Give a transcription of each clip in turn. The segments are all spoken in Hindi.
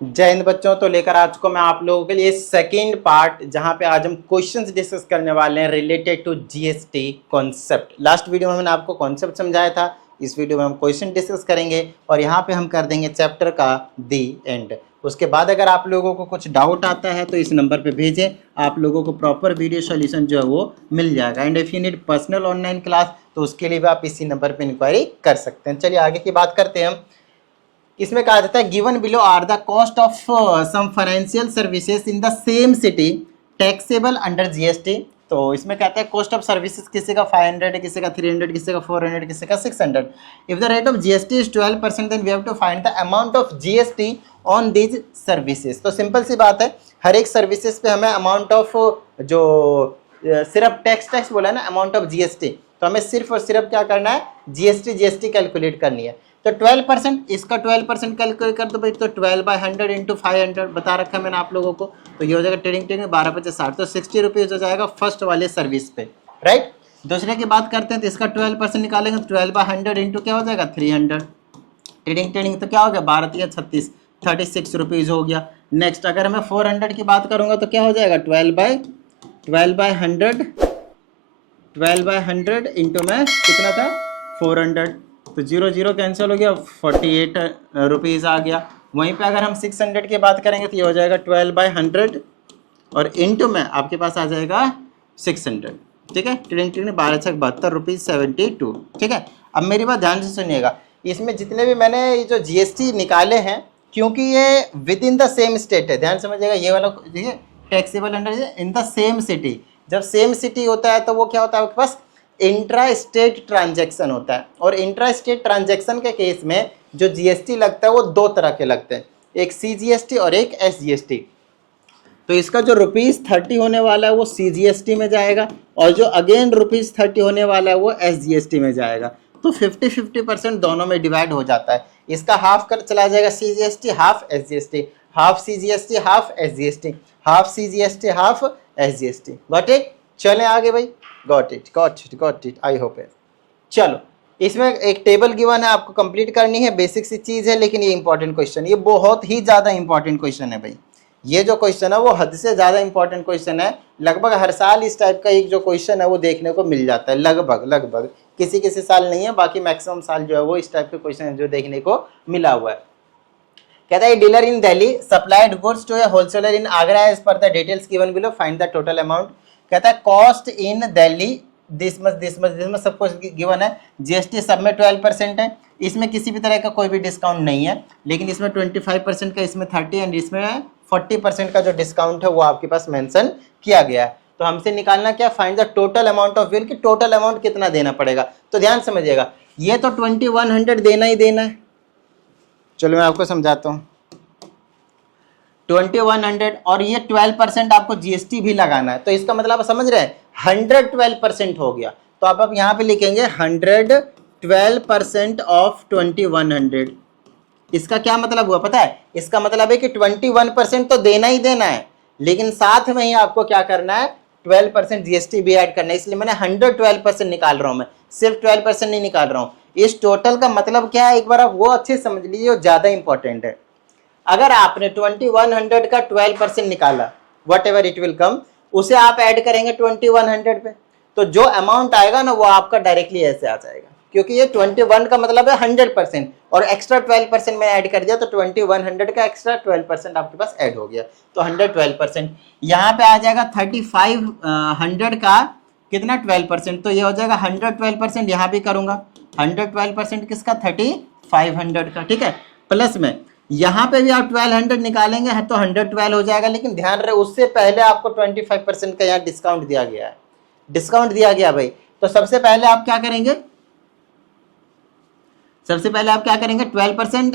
जय हिंद बच्चों। तो लेकर आ चुका मैं आप लोगों के लिए सेकंड पार्ट, जहां पे आज हम क्वेश्चंस डिस्कस करने वाले हैं related to GST concept. Last video में मैंने आपको कॉन्सेप्ट समझाया था, इस वीडियो में हम क्वेश्चन डिस्कस करेंगे और यहाँ पे हम कर देंगे चैप्टर का दी एंड। उसके बाद अगर आप लोगों को कुछ डाउट आता है तो इस नंबर पे भेजें, आप लोगों को प्रॉपर वीडियो सॉल्यूशन जो है वो मिल जाएगा। And if you need personal online class तो उसके लिए भी आप इसी नंबर पर इंक्वायरी कर सकते हैं। चलिए आगे की बात करते हैं हम। इसमें कहा जाता है given below are the cost of some financial services in the same city taxable under GST. तो इसमें कहता है कॉस्ट ऑफ सर्विसेज किसी का 500, किसी का 300, किसी का 400, किसी का 600। If the rate of GST is 12% then we have to find the amount of GST on these services. तो सिंपल सी बात है, हर एक सर्विसेज पे हमें अमाउंट ऑफ जो सिर्फ टैक्स बोला है ना, अमाउंट ऑफ जीएसटी, तो हमें सिर्फ और सिर्फ क्या करना है, जीएसटी कैलकुलेट करनी है। तो 12%, इसका 12% कैलकुलेट कर दो भाई, तो 12/100 इंटू 500 बता रखा है मैंने आप लोगों को। तो ये हो जाएगा टेढ़िंग 12×5 = 60, तो 60 रुपीज़ हो जाएगा फर्स्ट वाले सर्विस पे, राइट। दूसरे की बात करते हैं तो इसका 12% निकालेंगे तो 12/100 इंटू क्या हो जाएगा 300, टेढ़िंग तो क्या हो गया 12×3 = 36, 36 रुपीज़ हो गया। नेक्स्ट अगर मैं 400 की बात करूँगा तो क्या हो जाएगा 12/100 इंटू में कितना था 400, तो 0 0 कैंसिल हो गया, 48 रुपीज़ आ गया। वहीं पे अगर हम 600 की बात करेंगे तो ये हो जाएगा 12/100 और इंटू में आपके पास आ जाएगा 600, ठीक है। टिड़िंग 12×6 = 72 रुपीज़। ठीक है, अब मेरी बात ध्यान से सुनिएगा, इसमें जितने भी मैंने ये जो जीएसटी निकाले हैं, क्योंकि ये with in the same state है, ध्यान समझिएगा, ये वाला ठीक है, taxable under in the same city. जब सेम सिटी होता है तो वो क्या होता है आपके पास, इंट्रा स्टेट ट्रांजैक्शन होता है। और इंट्रा स्टेट ट्रांजैक्शन के केस में जो जीएसटी लगता है वो दो तरह के लगते हैं, एक सीजीएसटी और एक एसजीएसटी। तो इसका जो ₹30 होने वाला है वो सीजीएसटी में जाएगा और जो अगेन ₹30 होने वाला है वो एसजीएसटी में जाएगा। तो 50-50% दोनों में डिवाइड हो जाता है। इसका हाफ कर चला जाएगा CGST, half SGST, half CGST half SGST, half CGST half SGST. Got it? चलें आगे भाई। गॉट इट, आई होप है। चलो, इसमें एक टेबल गिवन है, आपको कंप्लीट करनी है, बेसिक सी चीज़ है, लेकिन ये इंपॉर्टेंट क्वेश्चन, ये बहुत ही ज़्यादा इंपॉर्टेंट क्वेश्चन है भाई। ये जो क्वेश्चन है वो हद से ज़्यादा इंपॉर्टेंट क्वेश्चन है। लगभग हर साल इस टाइप का एक जो क्वेश्चन है वो देखने को मिल जाता है, लगभग किसी किसी साल नहीं है, बाकी मैक्सिमम साल जो है वो इस टाइप के क्वेश्चन जो देखने को मिला हुआ है। कहता है dealer in Delhi supplied goods to a wholesaler in Agra as per the details given below, find the total amount. कहता है cost in Delhi this much सब कुछ गिवन है। जीएसटी सब में 12% है, इसमें किसी भी तरह का कोई भी डिस्काउंट नहीं है, लेकिन इसमें 25% का, इसमें 30 एंड इसमें 40% का जो डिस्काउंट है वो आपके पास मेंशन किया गया है। तो हमसे निकालना क्या, find the total amount of bill, कि टोटल अमाउंट कितना देना पड़ेगा। तो ध्यान समझिएगा, ये तो 2100 देना ही देना है। चलो मैं आपको समझाता हूँ। 2100 और ये 12% आपको जीएसटी भी लगाना है, तो इसका मतलब आप समझ रहे हैं 112% हो गया। तो आप यहाँ पे लिखेंगे 112% ऑफ 2100। इसका क्या मतलब हुआ पता है, इसका मतलब है कि 21% तो देना ही देना है, लेकिन साथ में ही आपको क्या करना है 12% जीएसटी भी ऐड करना है। इसलिए मैंने 112% निकाल रहा हूं, मैं सिर्फ 12% नहीं निकाल रहा हूं। इस टोटल का मतलब क्या है, एक बार आप वो अच्छे से समझ लीजिए, वो ज्यादा इंपॉर्टेंट है। अगर आपने 2100 का 12% निकाला, what ever it will come, उसे आप ऐड करेंगे 2100 पे, तो जो अमाउंट आएगा ना वो आपका डायरेक्टली ऐसे आ जाएगा, क्योंकि ये 21 का मतलब है 100% और एक्स्ट्रा 12% मैंने ऐड कर दिया, तो 2100 का एक्स्ट्रा 12% आपके पास ऐड हो गया, तो 112%। यहाँ पे आ जाएगा 3500 का कितना 12%, तो ये हो जाएगा 112%। यहाँ भी करूंगा 112% किसका 3500 का, ठीक है। प्लस में यहाँ पे भी आप 1200 निकालेंगे तो 112 हो जाएगा, लेकिन ध्यान रहे उससे पहले आपको 25% का यहाँ डिस्काउंट दिया गया है, डिस्काउंट दिया गया भाई। तो सबसे पहले आप क्या करेंगे, 12%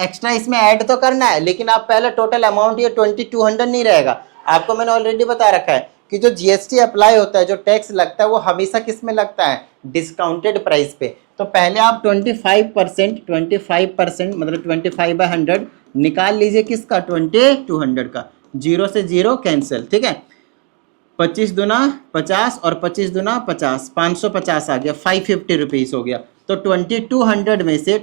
एक्स्ट्रा इसमें ऐड तो करना है, लेकिन आप पहले टोटल अमाउंट ये 2200 नहीं रहेगा। आपको मैंने ऑलरेडी बता रखा है कि जो जीएसटी अप्लाई होता है, जो टैक्स लगता है, वो हमेशा किस में लगता है, डिस्काउंटेड प्राइस पे। तो पहले आप 25% मतलब 25/100 निकाल लीजिए, किसका 2200 का, 0 से 0 कैंसिल, ठीक है। 25 दूना 50 और 25 दूना 50, 550 आ गया, 550 रुपीज़ हो गया। तो 2200 में से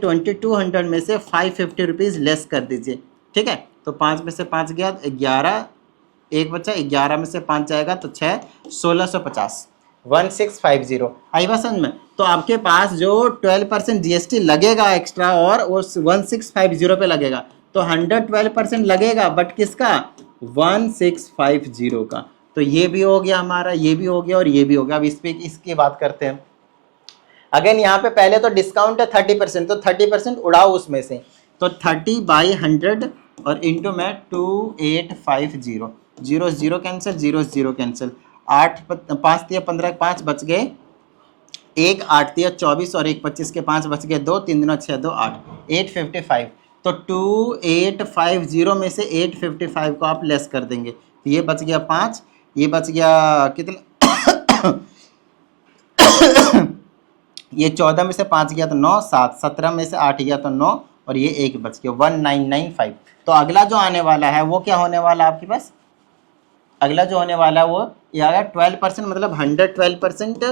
550 रुपीज़ लेस कर दीजिए, ठीक है। तो 5 में से 5 गया 11, एक बचा, 11 में से 5 जाएगा तो 6, 1650, 1650। आई बात समझ में? तो आपके पास जो 12% जीएसटी लगेगा एक्स्ट्रा और वो 1650 पे लगेगा, तो 112% लगेगा, बट किसका? 1650 का। तो ये भी हो गया हमारा, ये भी हो गया और ये भी हो गया। अब इस पे इसकी बात करते हैं। अगेन यहाँ पे पहले तो डिस्काउंट है 30%, तो 30% उड़ाओ उसमें से, तो 30/100 और इंटू में 2850, 0 0 कैंसिल, 0 0 कैंसिल, 8 5 दिया 15, 5 बच गए, 1 8 दिया 24 और 1 25 के 5 बच गए 2, 3 दूना 6 2 8, 855। तो 2850 में से 855 को आप लेस कर देंगे, तो ये बच गया 5, ये बच गया कितना ये 14 में से 5 गया तो 9, 7, 17 में से 8 गया तो 9 और ये 1 बच गया 1995। तो अगला जो आने वाला है वो क्या होने वाला है आपके पास? अगला जो होने वाला है वो ये आ गया 12%, मतलब 112%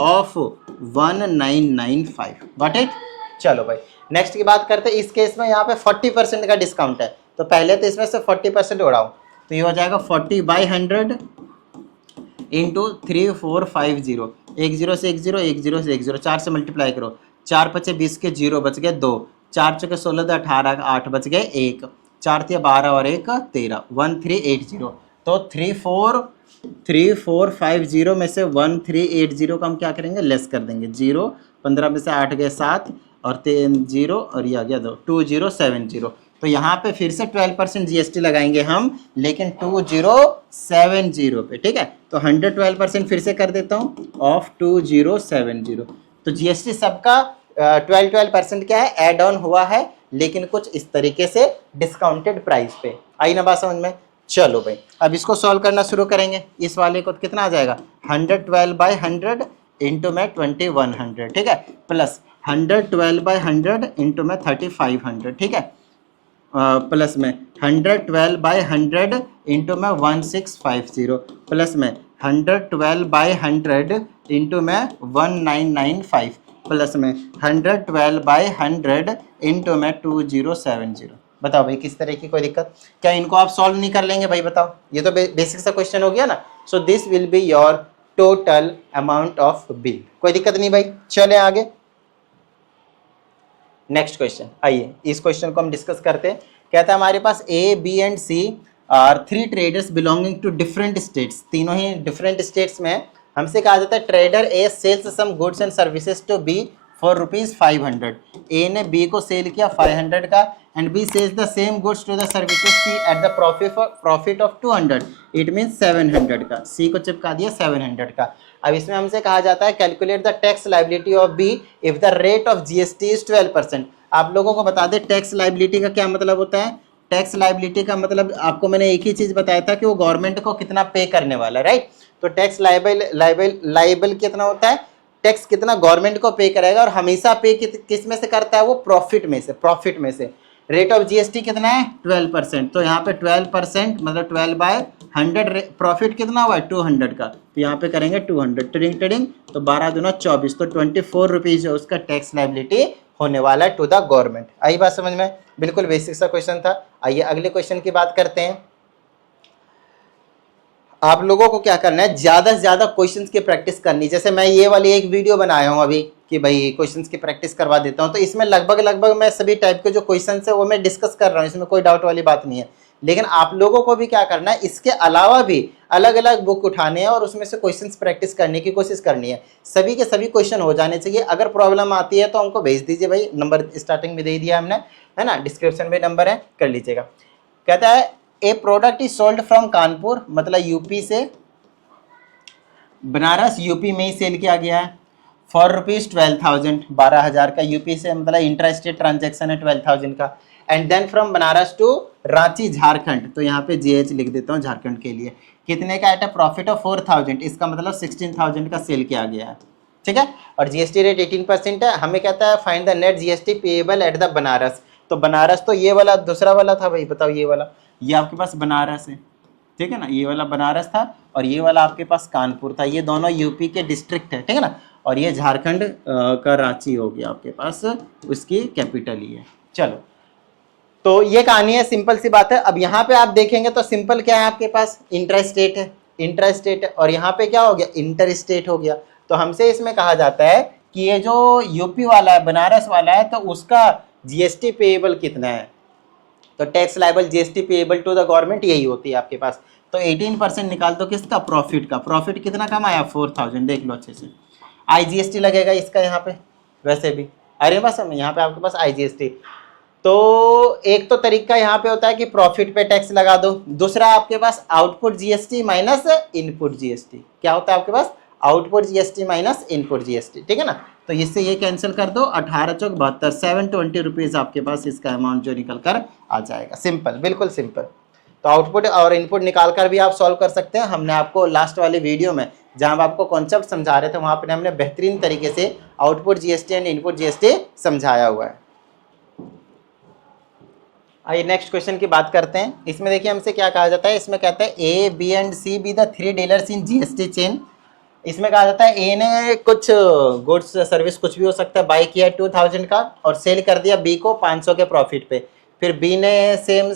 ऑफ 1995। Got it? चलो भाई नेक्स्ट की बात करते हैं। इस केस में यहाँ पे 40% का डिस्काउंट है, तो पहले तो इसमें से 40% उड़ाओ, तो ये हो जाएगा 40/100 इंटू 3450, 1 0 से 1 0, 1 0 से 1 0, 4 से मल्टीप्लाई करो, 4 पचे 20 के 0 बच गए 2, 4 चौके 16 18, 8 बच गए 1, 4 तिया 12 और 1 13, 1380। तो 3450 में से 1380 को हम क्या करेंगे? लेस कर देंगे, 0, 15 में से 8 गए 7 और 3 0 और ये आ गया 2, 2070। तो यहाँ पे फिर से 12% जीएसटी लगाएंगे हम, लेकिन 2070 पे, ठीक है? तो 112% फिर से कर देता हूँ ऑफ 2070। तो जीएसटी सबका 12% क्या है? एड ऑन हुआ है, लेकिन कुछ इस तरीके से डिस्काउंटेड प्राइस पे। आई ना बात समझ में? चलो भाई अब इसको सॉल्व करना शुरू करेंगे। इस वाले को कितना आ जाएगा? 112/100 इंटू में 2100, ठीक है, प्लस 112/100 इंटू में 3500, ठीक है, प्लस में 112/100 इंटू में 1650, प्लस में 112/100 इंटू में 1995, प्लस में 112/100 इंटू में 2070। बताओ भाई किस तरह की कोई दिक्कत? क्या इनको आप सॉल्व नहीं कर लेंगे भाई? बताओ, ये तो बेसिक सा क्वेश्चन हो गया ना। So this will be your total amount of bill. कोई दिक्कत नहीं भाई, चले आगे। नेक्स्ट क्वेश्चन, आइए इस क्वेश्चन को हम डिस्कस करते हैं। कहता है हमारे पास A, B and C are 3 traders belonging to different states. तीनों ही डिफरेंट स्टेट्स में। हमसे कहा जाता है trader A sells some goods and services to B for ₹500। A ने बी को सेल किया 500 का, and B sells the same goods to the services C at the profit of 200, it mean 700 का। सी को चिपका दिया 700 का। अब इसमें हमसे कहा जाता है calculate the tax liability of B if the rate of GST is 12%। आप लोगों को बता दें टैक्स लायबिलिटी का क्या मतलब होता है। टैक्स लायबिलिटी का मतलब आपको मैंने एक ही चीज बताया था कि वो गवर्नमेंट को कितना पे करने वाला है, राइट? तो टैक्स लायबल कितना होता है? टैक्स कितना गवर्नमेंट को पे करेगा, और हमेशा पे किस में से करता है? वो प्रॉफिट में से, प्रॉफिट में से। रेट ऑफ जीएसटी कितना है? 12%। तो यहाँ पे 12% मतलब 12/100, प्रॉफिट कितना हुआ है? 200 का, तो यहाँ पे करेंगे 200, ट्रेडिंग ट्रेडिंग, तो 12 दूना 24, तो 24 रुपीज जो उसका टैक्स लायबिलिटी होने वाला है टू द गवर्नमेंट। आई बात समझ में? बिल्कुल बेसिक सा क्वेश्चन था। आइए अगले क्वेश्चन की बात करते हैं। आप लोगों को क्या करना है? ज्यादा से ज्यादा क्वेश्चंस की प्रैक्टिस करनी। जैसे मैं ये वाली एक वीडियो बनाया हूँ अभी कि भाई क्वेश्चंस की प्रैक्टिस करवा देता हूँ, तो इसमें लगभग मैं सभी टाइप के जो क्वेश्चंस है वो मैं डिस्कस कर रहा हूँ, इसमें कोई डाउट वाली बात नहीं है। लेकिन आप लोगों को भी क्या करना है, इसके अलावा भी अलग अलग बुक उठाने हैं और उसमें से क्वेश्चंस प्रैक्टिस करने की कोशिश करनी है। सभी के सभी क्वेश्चन हो जाने चाहिए। अगर प्रॉब्लम आती है तो हमको भेज दीजिए भाई, नंबर स्टार्टिंग में दे दिया हमने, है ना, डिस्क्रिप्शन में नंबर है, कर लीजिएगा। कहता है A product is sold from Kanpur, मतलब यूपी से बनारस, यूपी में ही सेल किया गया है फॉर ₹12,000, 12,000 का। यूपी से मतलब इंटर स्टेट ट्रांजेक्शन है 12,000 का। And then from Banaras to Ranchi Jharkhand, तो यहाँ पे JH लिख देता हूँ झारखंड के लिए। कितने का एट प्रॉफिट ऑफ 4,000, इसका मतलब 16,000 का सेल किया गया है, ठीक है। और जीएसटी रेट 18% है। हमें कहता है find the net GST payable at the Banaras. तो बनारस तो ये वाला दूसरा वाला था भाई, बताओ ये वाला, ये आपके पास बनारस है, ठीक है ना, ये वाला बनारस था और ये वाला आपके पास कानपुर था। ये दोनों यूपी के डिस्ट्रिक्ट है, ठीक है ना। और ये झारखंड का रांची हो गया आपके पास, उसकी कैपिटल ही है। चलो तो ये कहानी है, सिंपल सी बात है। अब यहाँ पे आप देखेंगे तो सिंपल क्या है आपके पास, इंट्रास्टेट है, इंट्रास्टेट है, और यहाँ पे क्या हो गया, इंटर स्टेट हो गया। तो हमसे इसमें कहा जाता है कि ये जो यूपी वाला है, बनारस वाला है, तो उसका जीएसटी पेएबल कितना है। तो tax liable GST payable to the government यही होती है आपके पास। तो 18% निकाल दो किसका, प्रॉफिट का। प्रॉफिट कितना कमाया, 4000, देख लो अच्छे से। आईजीएसटी लगेगा इसका यहाँ पे, वैसे भी अरे बस यहाँ पे आपके पास आईजीएसटी। तो एक तो तरीका यहाँ पे होता है कि प्रॉफिट पे टैक्स लगा दो, दूसरा आपके पास output GST minus input GST. क्या होता है आपके पास, output GST minus input GST, ठीक है ना। तो इससे ये कैंसिल कर दो, 18 चौक 72, 720 रुपीज आपके पास इसका अमाउंट जो निकल कर आ जाएगा। सिंपल, बिल्कुल सिंपल। तो आउटपुट और इनपुट निकाल कर भी आप सॉल्व कर सकते हैं। हमने आपको लास्ट वाले वीडियो में जहां आपको कॉन्सेप्ट समझा रहे थे वहां पर हमने बेहतरीन तरीके से output GST and input GST समझाया हुआ है। आइए नेक्स्ट क्वेश्चन की बात करते हैं। इसमें देखिए हमसे क्या कहा जाता है, इसमें कहता है A B and C be the 3 dealers in GST chain. इसमें कहा जाता है ए ने कुछ गुड्स सर्विस कुछ भी हो सकता है बाई किया 2000 का और सेल कर दिया बी को 500 के प्रॉफिट पे। फिर बी ने सेम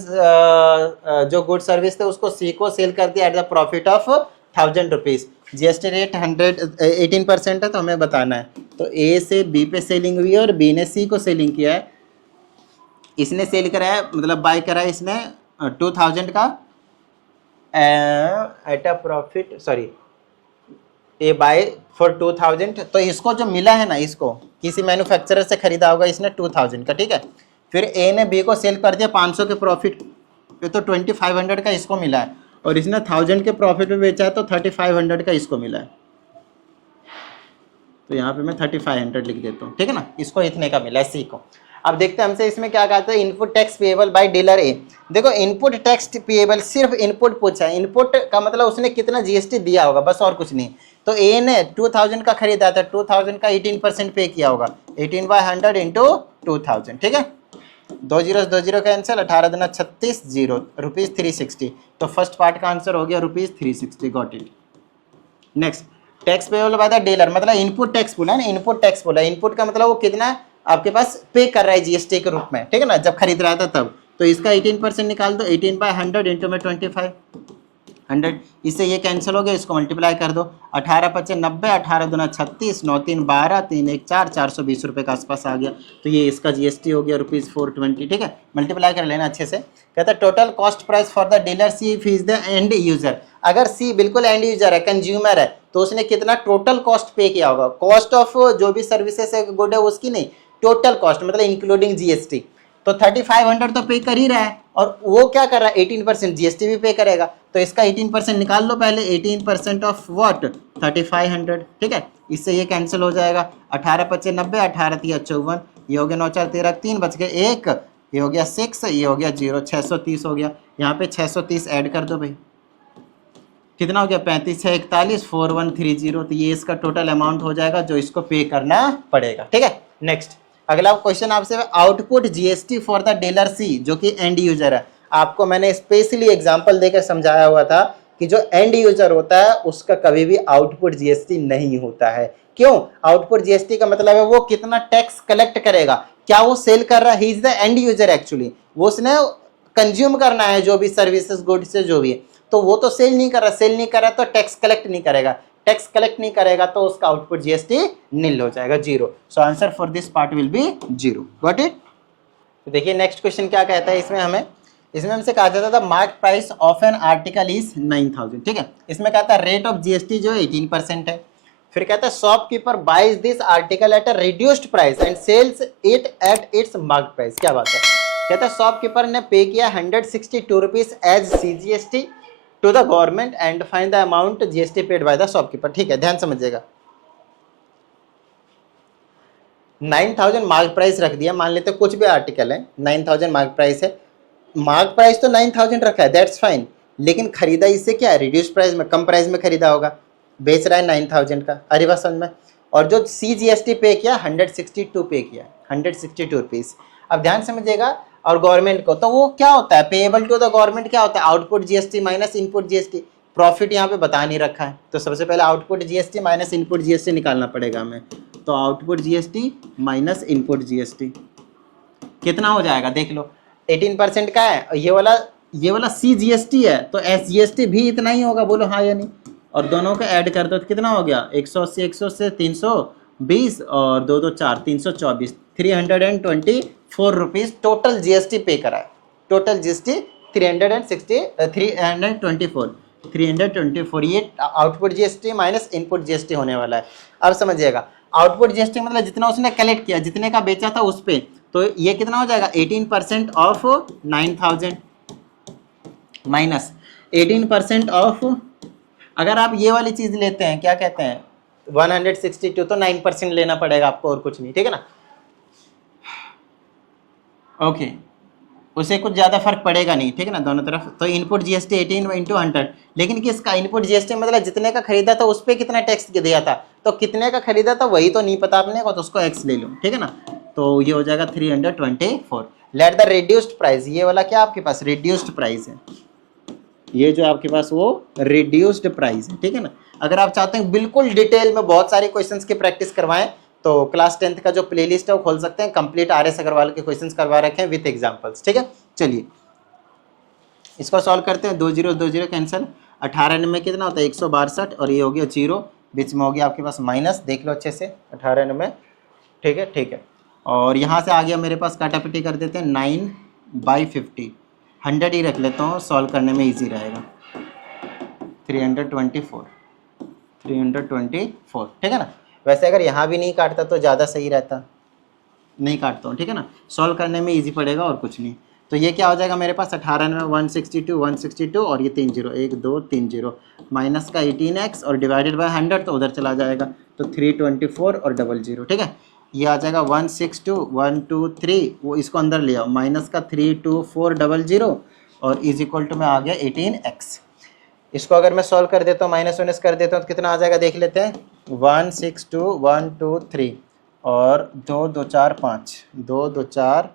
जो गुड सर्विस थे उसको सी को सेल कर दिया eight the profit of 1000 rupees. GST rate 18% है, तो हमें बताना है। तो ए से बी पे सेलिंग हुई है और बी ने सी को सेलिंग किया है। इसने सेल कराया, मतलब बाय कराया इसने 2000 का at a profit, sorry A buy for 2000। तो इसको जो मिला है ना, इसको किसी मैन्युफैक्चरर से खरीदा होगा इसने 2000 का, ठीक है। फिर ए ने बी को सेल कर दिया 500 के प्रॉफिट पे, तो 2500 का इसको मिला है, और इसने 1000 के प्रॉफिट पे बेचा है तो 3500 का इसको मिला है। तो यहाँ पे मैं 3500 लिख देता हूँ, ठीक है ना। इसको इतने का मिला है सी को। अब देखते हैं हमसे इसमें क्या कहते हैं, input tax payable by dealer A. देखो इनपुट टैक्स पेएबल, सिर्फ इनपुट पूछा है, इनपुट का मतलब उसने कितना जीएसटी दिया होगा, बस और कुछ नहीं। तो ए ने 2000 का खरीदा था, 2000 का 18% पे किया होगा, 18/100 इंटू 2000, ठीक है। 20 कैंसिल, 18 दूना 36, 0 रुपीज 360। तो फर्स्ट पार्ट का आंसर हो गया rupees 360, got it. Next, tax payable by the dealer, मतलब इनपुट टैक्स बोला है ना, इनपुट टैक्स बोला। इनपुट का मतलब वो कितना आपके पास पे कर रहा है जीएसटी के रूप में, ठीक है ना, जब खरीद रहा था तब। तो इसका 18% निकाल दो, 18/100 इंटू में 2500, इससे ये कैंसिल हो गया, इसको मल्टीप्लाई कर दो। 18 पच्चीस 90, 18 दूना 36, 9 3 12, 3 1 4, 420 रुपये के आसपास आ गया। तो ये इसका जीएसटी हो गया रुपीज़ 420, ठीक है। मल्टीप्लाई कर लेना अच्छे से। कहता है total cost price for the dealer see if is the end user. अगर सी बिल्कुल एंड यूजर है, कंज्यूमर है, तो उसने कितना टोटल कॉस्ट पे किया होगा। कॉस्ट ऑफ जो भी सर्विसेज है गुड है उसकी नहीं, टोटल कॉस्ट मतलब इंक्लूडिंग जीएसटी। तो 3500 तो पे कर ही रहा है, और वो क्या कर रहा है, 18% जीएसटी भी पे करेगा। तो इसका 18% निकाल लो पहले, 18% ऑफ व्हाट, 3500, ठीक है। इससे ये कैंसिल हो जाएगा, 18 पच्चीस 90, 18 3 54, ये हो गया 9 4 13, 3 बच गए 1, ये हो गया 6, ये हो गया 0, 630 हो गया। यहाँ पे 630 ऐड कर दो भाई, कितना हो गया, 35 6 41, 4130। तो ये इसका टोटल अमाउंट हो जाएगा जो इसको पे करना पड़ेगा, ठीक है। नेक्स्ट, अगला क्वेश्चन आपसे, output GST for the dealer C, जो कि एंड यूजर है। आपको मैंने स्पेशली एग्जांपल देकर समझाया हुआ था कि जो एंड यूजर होता है उसका कभी भी आउटपुट जीएसटी नहीं होता है। क्यों, आउटपुट जीएसटी का मतलब है वो कितना टैक्स कलेक्ट करेगा। क्या वो सेल कर रहा है, he is the end user actually, वो उसने कंज्यूम करना है जो भी सर्विसेज गुड्स से जो भी है, तो वो तो सेल नहीं कर रहा, सेल नहीं कर रहा तो टैक्स कलेक्ट नहीं करेगा, टैक्स कलेक्ट नहीं करेगा तो उसका आउटपुट जीएसटी नील हो जाएगा, 0। So answer for this part will be 0, got it. देखिए नेक्स्ट क्वेश्चन क्या कहता है इसमें हमसे कहा जाता था mark price of an article is 9000, ठीक है। इसमें कहता है रेट ऑफ जीएसटी जो 18% है। फिर कहता है shopkeeper buys this article at a reduced price and sells it at its mark price. क्या बात है, कहता है शॉपकीपर ने पे किया 162 rupees as CGST to the government and find the amount GST paid by the shopkeeper, ठीक है। ध्यान समझिएगा, 9000 मार्क प्राइस रख दिया, मान लेते कुछ भी आर्टिकल है 9000 मार्क प्राइस है, मार्क प्राइस तो 9000 रखा है, दैट्स फाइन, लेकिन खरीदा इससे क्या है, रिड्यूस प्राइस में, कम प्राइस में खरीदा होगा, बेच रहा है 9000 का, अरे बात समझ में। और जो सीजीएसटी पे किया 162 पे किया, 162 रुपीज। अब ध्यान समझिएगा, और गवर्नमेंट को तो वो क्या होता है, पेएबल टू द गवर्नमेंट क्या होता है, output GST minus input GST. Profit यहाँ पे बता नहीं रखा है, तो सबसे पहले output GST minus input GST निकालना पड़ेगा हमें। तो output GST minus input GST कितना हो जाएगा, देख लो, 18% का है, और ये वाला CGST है, तो SGST भी इतना ही होगा, बोलो हाँ या नहीं। और दोनों को ऐड कर दो तो कितना हो गया, 180 320 और 2 2 4 324, 324 रुपीज़ टोटल GST पे करा है। टोटल GST 324, ये output GST minus input GST होने वाला है। अब समझिएगा, आउटपुट GST मतलब जितना उसने कलेक्ट किया, जितने का बेचा था उस पे, तो ये कितना हो जाएगा, 18% ऑफ 9000 माइनस 18% ऑफ, अगर आप ये वाली चीज लेते हैं, क्या कहते हैं 162, तो 9% लेना पड़ेगा आपको, और कुछ नहीं, ठीक है ना। ओके, उसे कुछ ज़्यादा फर्क पड़ेगा नहीं, ठीक है ना, दोनों तरफ। तो इनपुट GST 18 इंटू 100, लेकिन किसका इनपुट GST मतलब जितने का खरीदा था उस पर कितना टैक्स दिया था, तो कितने का खरीदा था वही तो नहीं पता आपने को, तो उसको x ले लो, ठीक है ना। तो ये हो जाएगा 324। लेट द रिड्यूस्ड प्राइस, ये वाला क्या आपके पास रिड्यूस्ड प्राइस है, ये जो आपके पास वो रिड्यूस्ड प्राइस है, ठीक है ना। अगर आप चाहते हैं बिल्कुल डिटेल में बहुत सारे क्वेश्चंस की प्रैक्टिस करवाएं, तो क्लास 10th का जो प्लेलिस्ट है वो खोल सकते हैं, कंप्लीट RS अग्रवाल के क्वेश्चंस करवा रखे हैं विथ एग्जांपल्स, ठीक है। चलिए इसको सॉल्व करते हैं, 2 0 कैंसिल, 18 में कितना होता है 162, और ये हो गया 0, बीच में हो गया आपके पास माइनस, देख लो अच्छे से 18 में, ठीक है ठीक है। और यहाँ से आ गया मेरे पास, काटापटी कर देते हैं, 9/50, 100 ही रख लेता हूँ, सॉल्व करने में ईजी रहेगा। 324, ठीक है ना। वैसे अगर यहाँ भी नहीं काटता तो ज़्यादा सही रहता, नहीं काटता हूँ, ठीक है ना, सॉल्व करने में इजी पड़ेगा और कुछ नहीं। तो ये क्या हो जाएगा मेरे पास 18 में 162 और ये 3 0, 1 2 3 0, माइनस का 18x और डिवाइडेड बाय 100, तो उधर चला जाएगा, तो 324 और 00, ठीक है। ये आ जाएगा 162 1 2 3, वो इसको अंदर ले आओ, माइनस का 32400 और इज इक्वल टू में आ गया 18x। इसको अगर मैं सॉल्व कर देता हूँ, माइनस माइनस कर देता हूँ, तो कितना आ जाएगा देख लेते हैं, 162 1 2 3 और 2 2 4 5, 2 2 4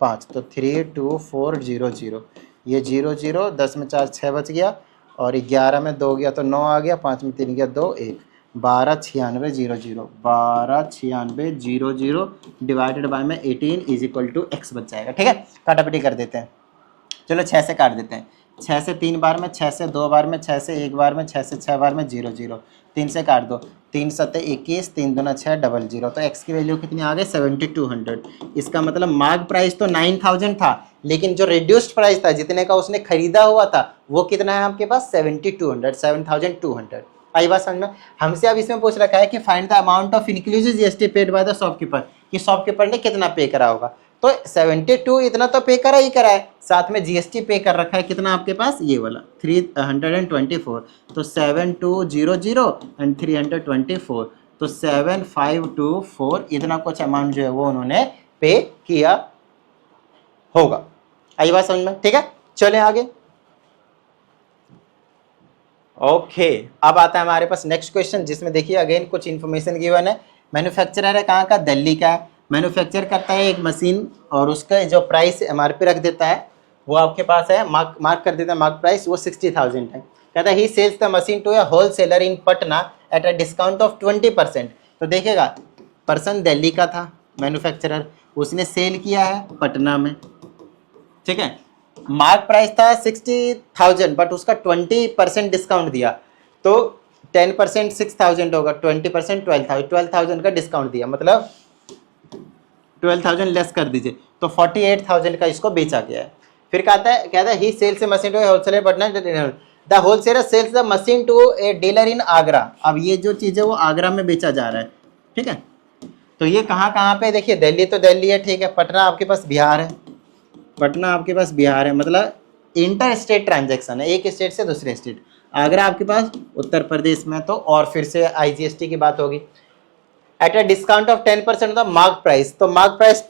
5, तो 32400, ये 0 0, 10 में 4 6 बच गया, और 11 में 2 गया तो 9 आ गया, 5 में 3 गया 2 1, 129600, 129600 डिवाइडेड बाय में 18 इज इक्वल टू x बच जाएगा, ठीक है। काटापटी कर देते हैं, चलो 6 से काट देते हैं, 6 से 3 बार में, 6 से 2 बार में, 6 से 1 बार में, 6 से 6 बार में 0 0, 3 से काट दो, 3 7 21, 3 दूना 6 00, तो x की वैल्यू कितनी आ गई 7200। इसका मतलब मार्क प्राइस तो 9000 था, लेकिन जो रिड्यूस्ड प्राइस था, जितने का उसने खरीदा हुआ था, वो कितना है आपके पास 7200, 7200। आई बात समझ में। हमसे अब इसमें पूछ रखा है कि find the amount of inclusive GST paid by the shopkeeper, कि शॉपकीपर ने कितना पे करा होगा। तो 72 इतना तो पे करा ही करा है, साथ में GST पे कर रखा है कितना आपके पास, ये वाला 324, तो 7200 एंड 324, तो 7524, इतना कुछ अमाउंट जो है वो उन्होंने पे किया होगा। आई बात समझ में, ठीक है। चलें आगे। ओके, अब आता है हमारे पास नेक्स्ट क्वेश्चन, जिसमें देखिए अगेन कुछ इन्फॉर्मेशन गिवन है। मैन्युफैक्चरर है कहाँ का, दिल्ली का है। मैन्युफैक्चर करता है एक मशीन, और उसका जो प्राइस MRP रख देता है वो आपके पास है, मार्क कर देता है, मार्क प्राइस वो 60,000 है। कहता है he sells the machine to a wholesaler in Patna at a discount of 20%। तो देखिएगा, पर्सन दिल्ली का था मैन्युफैक्चरर, उसने सेल किया है पटना में, ठीक है। मार्क प्राइस था 60,000, बट उसका 20% डिस्काउंट दिया, तो 10% 6,000 होगा, 20% 12,000 का डिस्काउंट दिया, मतलब 12,000 लेस कर दीजिए, तो 48,000 का इसको बेचा गया है। फिर कहता है he sells a machine to wholesaler Patna, the wholesaler sells the machine to a dealer in Agra. अब ये जो चीज़ है वो आगरा में बेचा जा रहा है, ठीक है। तो ये कहाँ पे, देखिए दिल्ली तो दिल्ली है, ठीक है, पटना आपके पास बिहार है, पटना आपके पास बिहार है, मतलब इंटर स्टेट ट्रांजैक्शन है, एक स्टेट से दूसरे स्टेट। आगरा आपके पास उत्तर प्रदेश में, तो और फिर से IGST की बात होगी। Eight a discount of 10% the mark price, तो मार्क प्राइस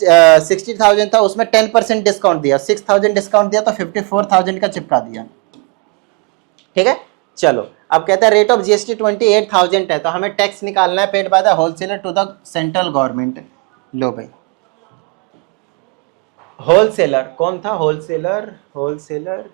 60,000 था, उसमें 10% डिस्काउंट दिया, 6,000 डिस्काउंट दिया, तो 54,000 का चिपका दिया, ठीक है। चलो अब कहता है रेट ऑफ GST 28,000 है, तो हमें टैक्स निकालना है paid by the wholesaler to the central government. लो भाई, होलसेलर कौन था, wholesaler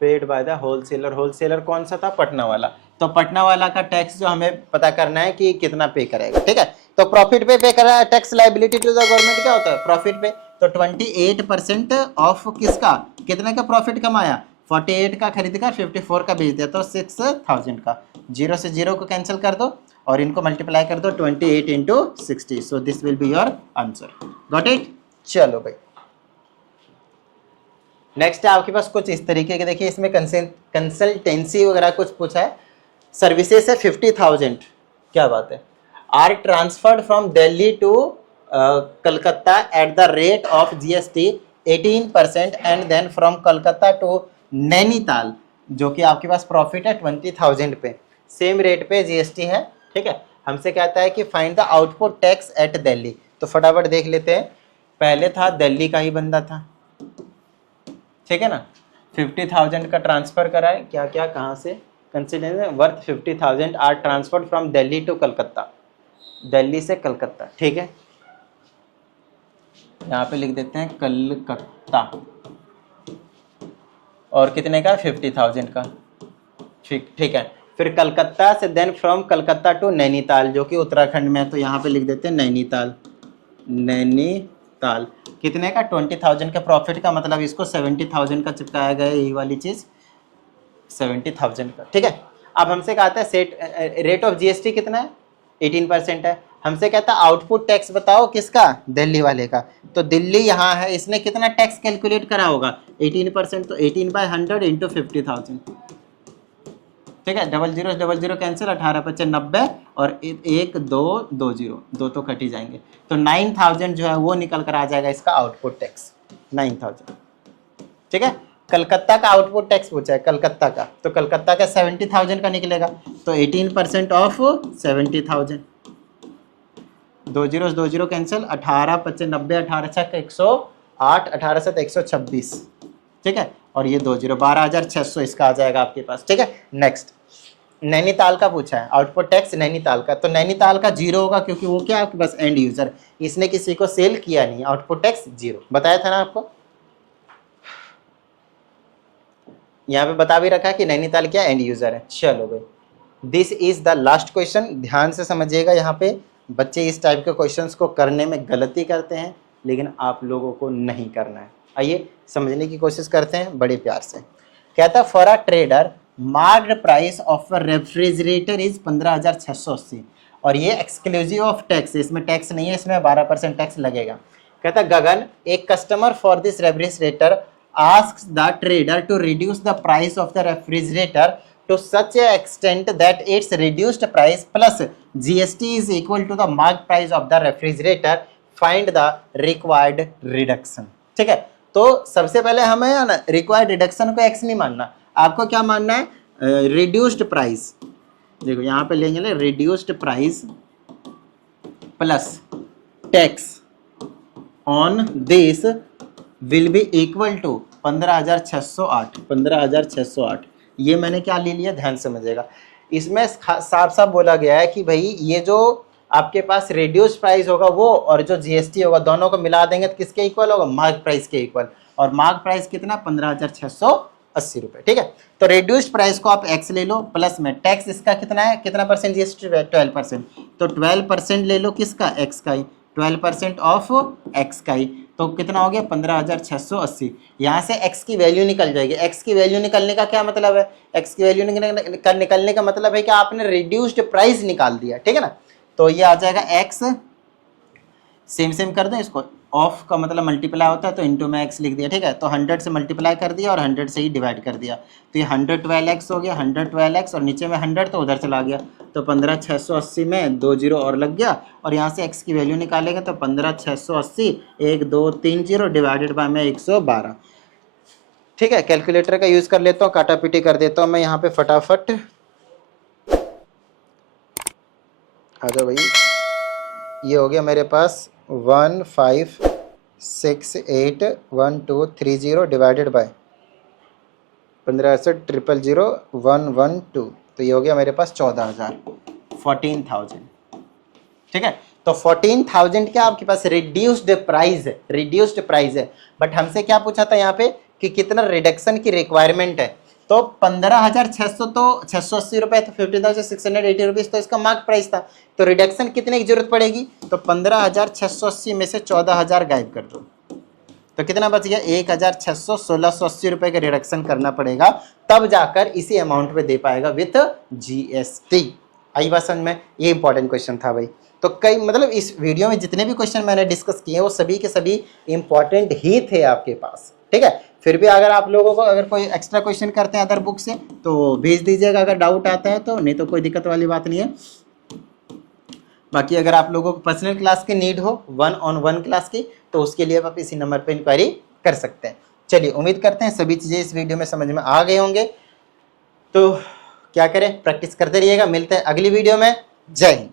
paid by the wholesaler, wholesaler कौन सा था, पटना वाला। तो पटना वाला का टैक्स जो हमें पता करना है कि कितना पे करेगा, ठीक है। तो प्रॉफिट पे कर रहा है, tax liability to the government क्या होता है, प्रॉफिट पे। तो 28% ऑफ किसका, कितने का प्रॉफिट कमाया, 48 का खरीद कर 54 का बेच दिया, तो 6000 का। जीरो से जीरो को कैंसिल कर दो और इनको मल्टीप्लाई कर दो 28 into 60, so this will be your answer. Got it. चलो भाई नेक्स्ट है आपके पास कुछ इस तरीके के, देखिए इसमें कंसल्टेंसी वगैरह कुछ पूछा है। सर्विसेज है 50,000, क्या बात है, are transferred from Delhi to Calcutta at the rate of GST 18% and then from Calcutta to Nainital, जो कि आपके पास प्रॉफिट है 20,000 पे, सेम रेट पे GST है, ठीक है। हमसे कहता है कि find the output tax at Delhi, तो फटाफट देख लेते हैं। पहले था दिल्ली का ही बंदा था, ठीक है ना, 50,000 का ट्रांसफर करा है, क्या क्या कहाँ से, consider worth 50,000 are transferred from Delhi to Calcutta, Delhi से कलकत्ता, ठीक है। यहाँ पे लिख देते हैं कलकत्ता, और कितने का, 50,000 का, ठीक है। फिर कलकत्ता से then from Calcutta to Nainital, जो कि उत्तराखंड में है, तो यहाँ पे लिख देते हैं नैनीताल, नैनीताल कितने का, 20,000 का प्रॉफिट का, मतलब इसको 70,000 का चिपकाया गया है, यही वाली चीज़ 70,000 का, ठीक है। अब हमसे कहता है सेट रेट ऑफ GST कितना है, 18% है। हमसे कहता है आउटपुट टैक्स बताओ किसका, दिल्ली वाले का, तो दिल्ली यहाँ है, इसने कितना टैक्स कैलकुलेट करा होगा, 18%, तो 18/100 इंटू 50,000, ठीक है। 00 कैंसिल, 18×5 90, और 1 2 2 0, दो तो कट ही जाएंगे, तो 9,000 जो है वो निकल कर आ जाएगा इसका आउटपुट टैक्स, 9,000, ठीक है। कलकत्ता का आउटपुट टैक्स पूछा है, कलकत्ता का, तो कलकत्ता का 70,000 का निकलेगा, तो 18% ऑफ 70,000, 2 0 कैंसिल, 18×5 90, 18×6 108, 18×7 126, ठीक है, और ये 2 0, 12,600 इसका आ जाएगा आपके पास, ठीक है। नेक्स्ट नैनीताल का पूछा है आउटपुट टैक्स नैनीताल का, तो नैनीताल का 0 होगा, क्योंकि वो क्या आपके पास एंड यूजर, इसने किसी को सेल किया नहीं, आउटपुट टैक्स 0, बताया था ना आपको, यहाँ पे बता भी रखा है कि नैनीताल क्या एंड यूजर है। चलो भाई this is the last question, ध्यान से समझिएगा। यहाँ पे बच्चे इस टाइप के क्वेश्चंस को करने में गलती करते हैं, लेकिन आप लोगों को नहीं करना है। आइए समझने की कोशिश करते हैं बड़े प्यार से। कहता for a trader marked price of a refrigerator is 15,680, और ये एक्सक्लूसिव ऑफ टैक्स, इसमें टैक्स नहीं है, इसमें 12% टैक्स लगेगा। कहता गगन एक customer for this refrigerator asks the trader to reduce the price of the refrigerator to such a extent that its reduced price plus GST is equal to the marked price of the refrigerator. Find the required reduction. ठीक है, तो सबसे पहले हमें ना रिक्वायर्ड रिडक्शन को x नहीं मानना, आपको क्या मानना है, रिड्यूस्ड प्राइस। देखो यहाँ पे लेंगे ना reduced price plus tax on this will be equal to 15,608, 15,608। ये मैंने क्या ले लिया, ध्यान समझिएगा। इसमें साफ साफ बोला गया है कि भाई ये जो आपके पास रिड्यूस प्राइस होगा वो और जो GST होगा दोनों को मिला देंगे तो किसके इक्वल होगा, मार्क प्राइस के इक्वल, और मार्क प्राइस कितना 15,680 रुपये, ठीक है। तो रिड्यूस्ड प्राइस को आप x ले लो, प्लस में टैक्स इसका कितना है, कितना परसेंट GST, 12%, तो 12% ले लो किसका, x का ही, 12% ऑफ x का ही, तो कितना हो गया 15,680। यहाँ से x की वैल्यू निकल जाएगी। x की वैल्यू निकलने का क्या मतलब है, x की वैल्यू निकलने का मतलब है कि आपने रिड्यूस्ड प्राइस निकाल दिया, ठीक है ना। तो ये आ जाएगा x, सेम कर दें इसको, ऑफ का मतलब मल्टीप्लाई होता है तो इंटू में x लिख दिया, ठीक है। तो 100 से मल्टीप्लाई कर दिया और 100 से ही डिवाइड कर दिया, तो ये 112x हो गया, 112x, और नीचे में 100 तो उधर चला गया, तो 15,680 में 2 0 और लग गया, और यहाँ से x की वैल्यू निकालेंगे तो 15,680 1 2 3 0 डिवाइडेड बाय में 112, ठीक है। कैलकुलेटर का यूज़ कर लेता हूँ, काटा पीटी कर देता हूँ मैं यहाँ पे फटाफट, आ जाओ भाई। ये हो गया मेरे पास 15,681,230 डिवाइडेड बाय 15,000,000,112, तो ये हो गया मेरे पास 14,000, 14,000, ठीक है। तो 14,000 क्या आपके पास रिड्यूस्ड प्राइस है, रिड्यूस्ड प्राइस है। बट हमसे क्या पूछा था यहाँ पे कि कितना रिडक्शन की रिक्वायरमेंट है, तो 15,600 तो 680 रुपये, तो 15,680 रुपीज़ तो इसका मार्क प्राइस था, तो रिडक्शन कितने की जरूरत पड़ेगी, तो 15,680 में से 14,000 गायब कर दो, तो कितना बच गया 1600 1680 रुपए का रिडक्शन करना पड़ेगा, तब जाकर इसी अमाउंट पे दे पाएगा विथ जीएसटी। आई बात समझ में? ये इंपॉर्टेंट क्वेश्चन था भाई। तो कई मतलब इस वीडियो में जितने भी क्वेश्चन मैंने डिस्कस किए वो सभी के सभी इंपॉर्टेंट ही थे आपके पास, ठीक है। फिर भी अगर आप लोगों को अगर कोई एक्स्ट्रा क्वेश्चन करते हैं अदर बुक से तो भेज दीजिएगा, अगर डाउट आता है तो, नहीं तो कोई दिक्कत वाली बात नहीं है। बाकी अगर आप लोगों को पर्सनल क्लास की नीड हो 1-on-1 क्लास की, तो उसके लिए आप इसी नंबर पर इंक्वायरी कर सकते हैं। चलिए, उम्मीद करते हैं सभी चीज़ें इस वीडियो में समझ में आ गए होंगे। तो क्या करें, प्रैक्टिस करते रहिएगा। मिलते हैं अगली वीडियो में। जय हिंद।